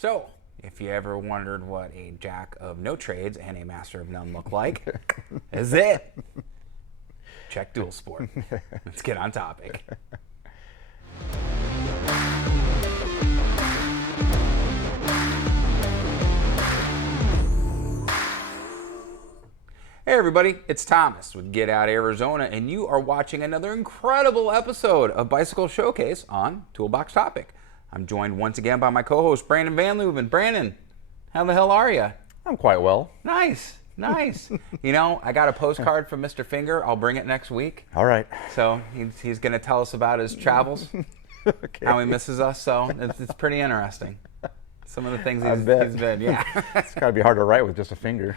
So, if you ever wondered what a jack of no trades and a master of none look like, is it. Check Dual Sport. Let's get on topic. Hey everybody, it's Thomas with Get Out Arizona, and you are watching another incredible episode of Bicycle Showcase on Toolbox Topic. I'm joined once again by my co-host Brandon Van Leuven. Brandon, how the hell are you? I'm quite well. Nice. You know, I got a postcard from Mr. Finger. I'll bring it next week. All right. So he's going to tell us about his travels, Okay. how he misses us. So it's pretty interesting. Some of the things I he's bet. been, yeah. It's got to be hard to write with just a finger.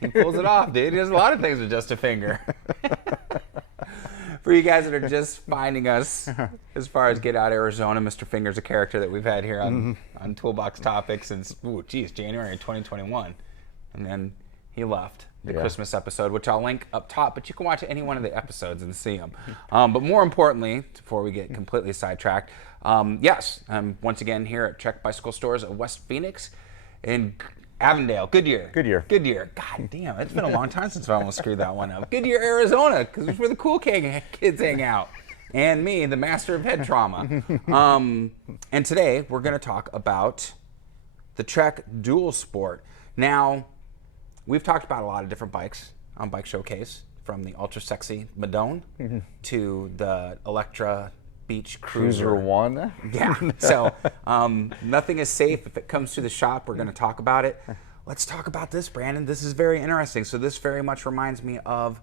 He pulls it off, dude. He does a lot of things with just a finger. For you guys that are just finding us, as far as Get Out Arizona, Mr. Finger's a character that we've had here on Toolbox Topic since, January 2021. And then he left the Christmas episode, which I'll link up top, but you can watch any one of the episodes and see them. But more importantly, before we get completely sidetracked, yes, I'm once again here at Check Bicycle Stores of West Phoenix in Avondale. Goodyear. God damn, it's been a long time since I almost screwed that one up. Goodyear, Arizona, because it's where the cool kids hang out. And me, the master of head trauma. And today, we're going to talk about the Trek Dual Sport. Now, we've talked about a lot of different bikes on Bike Showcase, from the ultra sexy Madone to the Electra Beach Cruiser 1. Yeah, so nothing is safe. If it comes to the shop, we're going to talk about it. Let's talk about this, Brandon. This is very interesting. So this very much reminds me of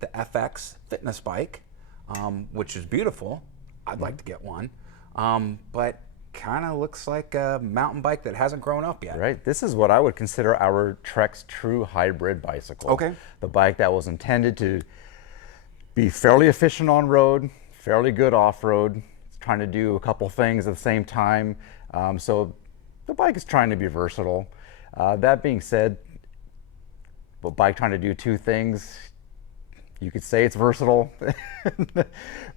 the FX fitness bike, which is beautiful. I'd like to get one, but kind of looks like a mountain bike that hasn't grown up yet. Right. This is what I would consider our Trek's true hybrid bicycle. Okay. The bike that was intended to be fairly efficient on road, fairly good off-road, trying to do a couple things at the same time. So the bike is trying to be versatile. That being said, the bike trying to do two things, you could say it's versatile,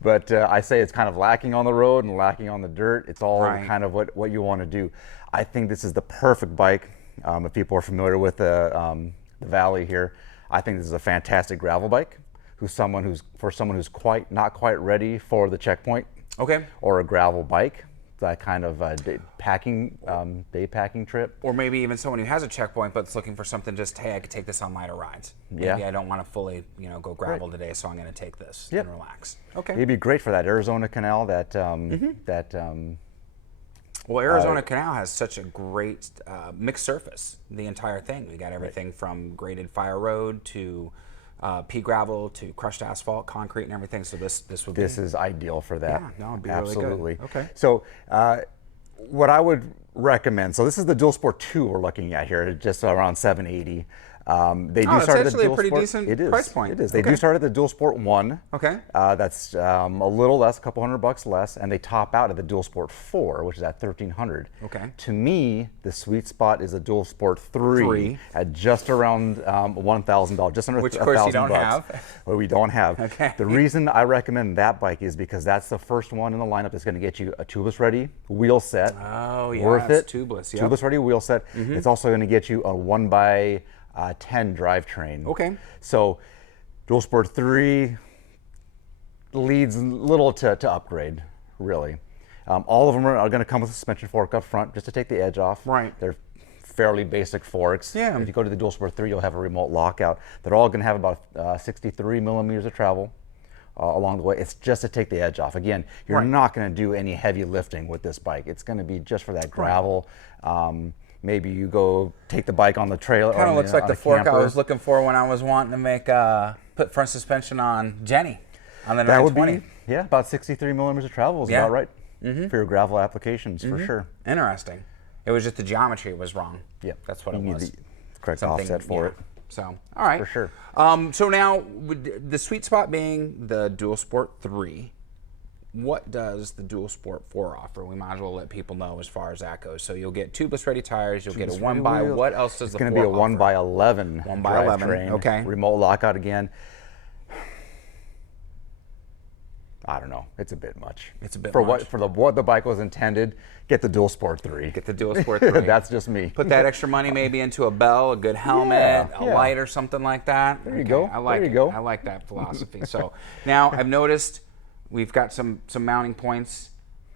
but I say it's kind of lacking on the road and lacking on the dirt. It's all kind of what you want to do. I think this is the perfect bike. If people are familiar with the valley here, I think this is a fantastic gravel bike. For someone who's not quite ready for the checkpoint, or a gravel bike, that kind of day packing trip, or maybe even someone who has a checkpoint but's looking for something. Just, hey, I could take this on lighter rides. Maybe I don't want to fully, go gravel today, so I'm going to take this and relax. Okay, it'd be great for that Arizona Canal. Well, Arizona Canal has such a great mixed surface. The entire thing. We got everything from graded fire road to pea gravel to crushed asphalt, concrete, and everything. So this is ideal for that. Yeah, no, it'd be absolutely. Really good. Okay. So what I would recommend. So this is the Dual Sport 2 we're looking at here, just around $780. They do start at the Dual a pretty Sport. decent price point. It is. They do start at the Dual Sport 1. Okay. That's a little less, a couple $100 less, and they top out at the Dual Sport 4, which is at $1,300. Okay. To me, the sweet spot is a Dual Sport 3 at just around $1,000, just under $1,000. Which, of course, you don't have. Well, we don't have. Okay. The reason I recommend that bike is because that's the first one in the lineup that's going to get you a tubeless-ready wheel set. Oh, yeah. Worth it. Tubeless, yeah. Tubeless-ready wheel set. It's also going to get you a 1x10 drivetrain. Okay. So Dual Sport 3 leads little to upgrade, really. All of them are going to come with a suspension fork up front just to take the edge off. Right. They're fairly basic forks. Yeah. If you go to the Dual Sport 3, you'll have a remote lockout. They're all going to have about 63 millimeters of travel along the way. It's just to take the edge off. Again, you're not going to do any heavy lifting with this bike. It's going to be just for that gravel. Maybe you go take the bike on the trail. Kind of looks like the fork camper. I was looking for when I was wanting to make put front suspension on Jenny on the 920. That would be, about 63 millimeters of travel is about right for your gravel applications, for sure. Interesting. It was just the geometry was wrong. Yep. That's what you it need was. the correct offset for it. So, all right. For sure. So now, the sweet spot being the Dual Sport 3, what does the Dual Sport 4 offer? We might as well let people know as far as that goes. So you'll get tubeless ready tires, you'll get a 1x. What else does the 4 offer? It's going to be a 1x11 1x11, drivetrain, okay. Remote lockout again. I don't know. It's a bit much. It's a bit for much. what the bike was intended. Get the Dual Sport 3. Get the Dual Sport 3. That's just me. Put that extra money maybe into a bell, a good helmet, a Yeah. light or something like that. There you go. I like There you it. go. I like that philosophy. So now I've noticed we've got some mounting points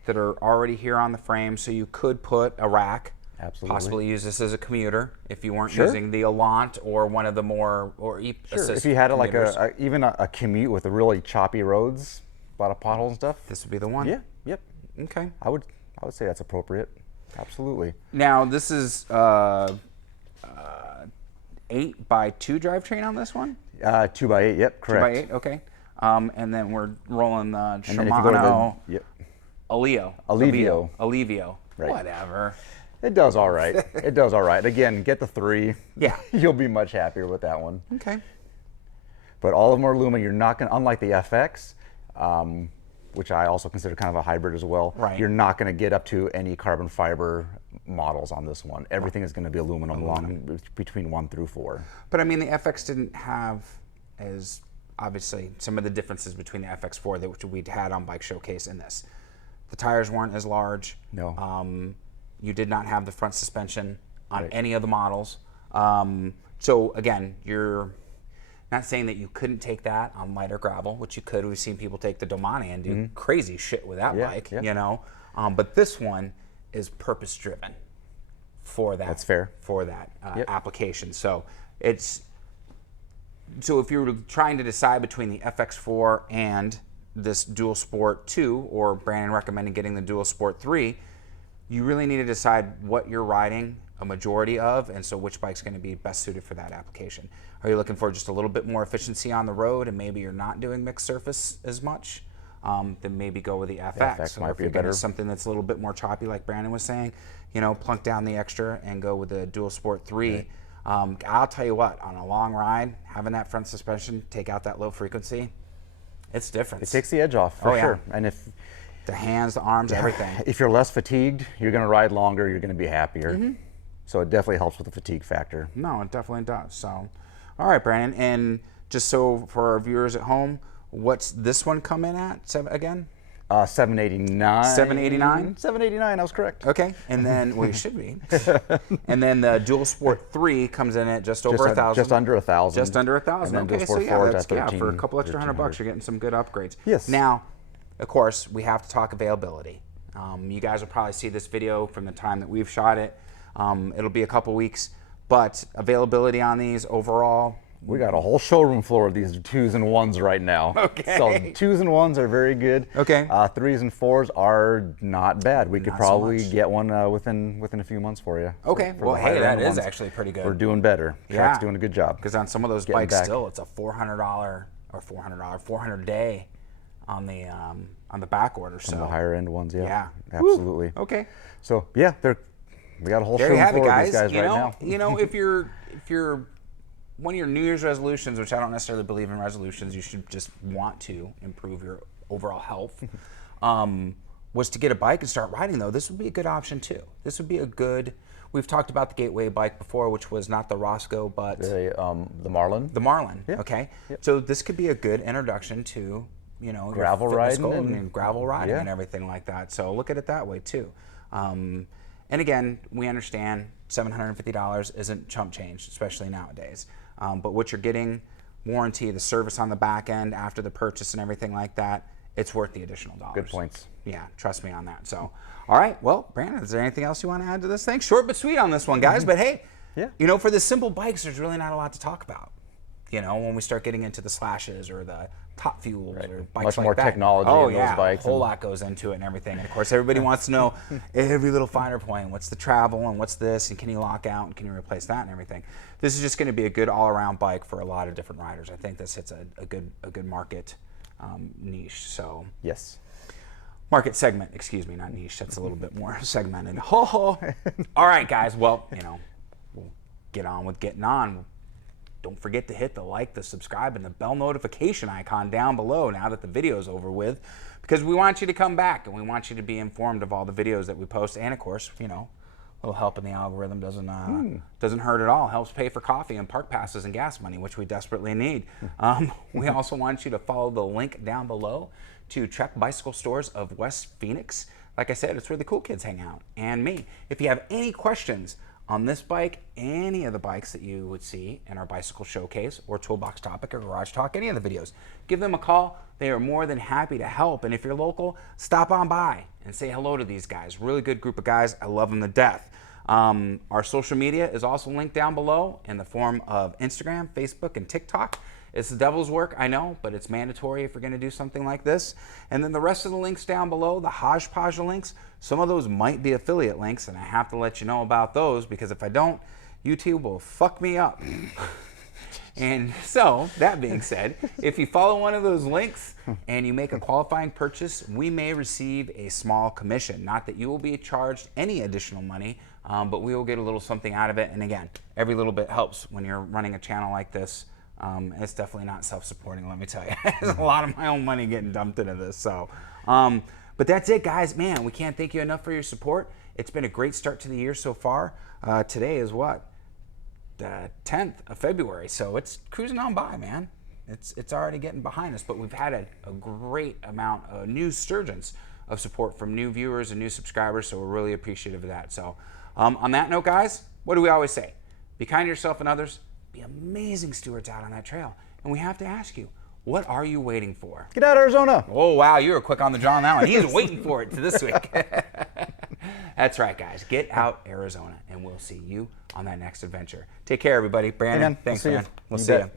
that are already here on the frame, so you could put a rack. Absolutely. Possibly use this as a commuter if you weren't Sure. using the Elant or one of the more Sure. If you had like even a commute with really choppy roads, a lot of potholes and stuff. this would be the one. Yeah. Yep. Okay. I would say that's appropriate. Absolutely. Now this is 8x2 drivetrain on this one. 2x8. Yep. Correct. 2x8. Okay. And then we're rolling the And then if you go to Shimano yep. Alivio. Right. Whatever. It does all right. It does all right. Again, get the 3. Yeah. You'll be much happier with that one. Okay. But all of them are aluminum. You're not going to, unlike the FX, which I also consider kind of a hybrid as well. Right. You're not going to get up to any carbon fiber models on this one. Everything is going to be aluminum. Between 1 through 4. But I mean, the FX didn't have as obviously some of the differences between the FX4 that we'd had on Bike Showcase and this. The tires weren't as large. No. You did not have the front suspension on Right. any of the models. So again, you're not saying that you couldn't take that on lighter gravel, which you could. We've seen people take the Domani and do crazy shit with that bike, yeah. you know. But this one is purpose driven for that. That's fair. For that Yep. application. So if you were trying to decide between the FX4 and this Dual Sport 2, or Brandon recommended getting the Dual Sport 3, you really need to decide what you're riding a majority of, and so which bike's going to be best suited for that application. Are you looking for just a little bit more efficiency on the road, and maybe you're not doing mixed surface as much? Then maybe go with the FX. FX Or might if be you're better. getting something that's a little bit more choppy, like Brandon was saying, you know, plunk down the extra and go with the Dual Sport 3. Right. I'll tell you what, on a long ride, having that front suspension, take out that low frequency, it's different. It takes the edge off for sure. And if the hands, the arms, everything. If you're less fatigued, you're going to ride longer. You're going to be happier. So it definitely helps with the fatigue factor. No, it definitely does. So, all right, Brandon. And just so for our viewers at home, what's this one come in at again? 789. 789? 789, I was correct. Okay. And then, well, you should be. And then the Dual Sport 3 comes in at just over $1,000. Just under $1,000. Just under $1,000. And then Okay, Dual so Sport yeah, 4 is that's, at 13, for a couple extra $100, 1300. you're getting some good upgrades. Yes. Now, of course, we have to talk availability. You guys will probably see this video from the time that we've shot it. It'll be a couple weeks, but availability on these overall. We got a whole showroom floor of these 2s and 1s right now. Okay. So 2s and 1s are very good. Okay. 3s and 4s are not bad. We could Not so probably much. get one within a few months for you. Okay. For Well, the hey, higher that end is ones. actually pretty good. We're doing better. Track's doing a good job. Because on some of those Getting bikes, back. still it's a $400 day on the back order. So The higher end ones, yeah. Yeah. Absolutely. Woo. Okay. So yeah, we got a whole There you showroom have it, floor of guys. these guys You right know, now. you know, if you're one of your New Year's resolutions, which I don't necessarily believe in resolutions, you should just want to improve your overall health, was to get a bike and start riding, though. This would be a good option, too. This would be a good, we've talked about the Gateway bike before, which was not the Roscoe, but The Marlin. the Marlin, Yeah. Okay? Yep. So this could be a good introduction to, you know, your Gravel fitness riding goal and- and gravel riding yeah. and everything like that. So look at it that way, too. And again, we understand $750 isn't chump change, especially nowadays. But what you're getting, warranty, the service on the back end after the purchase and everything like that, it's worth the additional dollars. Good points. Yeah, trust me on that. So, all right. Well, Brandon, is there anything else you want to add to this thing? Short but sweet on this one, guys. But hey, Yeah. you know, for the simple bikes, there's really not a lot to talk about. You know, when we start getting into the slashes or the top fuels or bikes Much like more that. technology oh, in those yeah, bikes a whole and- lot goes into it and everything. And of course, everybody wants to know every little finer point. What's the travel and what's this and can you lock out and can you replace that and everything. This is just going to be a good all-around bike for a lot of different riders. I think this hits a good market niche. So Yes. market segment, excuse me, not niche. That's a little bit more segmented. Ho ho. All right, guys. Well, you know, we'll get on with getting on. Don't forget to hit the like, the subscribe, and the bell notification icon down below now that the video is over with, because we want you to come back and we want you to be informed of all the videos that we post. And of course, you know, a little help in the algorithm doesn't hurt at all. Helps pay for coffee and park passes and gas money, which we desperately need. We also want you to follow the link down below to Trek Bicycle Stores of West Phoenix. Like I said, it's where the cool kids hang out, and me. If you have any questions on this bike, any of the bikes that you would see in our bicycle showcase or Toolbox Topic or Garage Talk, any of the videos, give them a call. They are more than happy to help. And if you're local, stop on by and say hello to these guys. Really good group of guys. I love them to death. Our social media is also linked down below in the form of Instagram, Facebook, and TikTok. It's the devil's work, I know, but it's mandatory if you're going to do something like this. And then the rest of the links down below, the hodgepodge of links, some of those might be affiliate links, and I have to let you know about those because if I don't, YouTube will fuck me up. And so, that being said, if you follow one of those links and you make a qualifying purchase, we may receive a small commission. Not that you will be charged any additional money, but we will get a little something out of it. And again, every little bit helps when you're running a channel like this. It's definitely not self-supporting, let me tell you. There's a lot of my own money getting dumped into this. So, but that's it, guys. Man, we can't thank you enough for your support. It's been a great start to the year so far. Today is what? The 10th of February. So it's cruising on by, man. It's already getting behind us, but we've had a great amount of new surgence of support from new viewers and new subscribers. So we're really appreciative of that. So on that note, guys, what do we always say? Be kind to yourself and others. Be amazing stewards out on that trail. And we have to ask you, what are you waiting for? Get out, Arizona. Oh, wow, you were quick on the draw on that one. He's waiting for it to this week. That's right, guys. Get out, Arizona, and we'll see you on that next adventure. Take care, everybody. Brandon, Amen. thanks, We'll see man. you. We'll You see bet. you.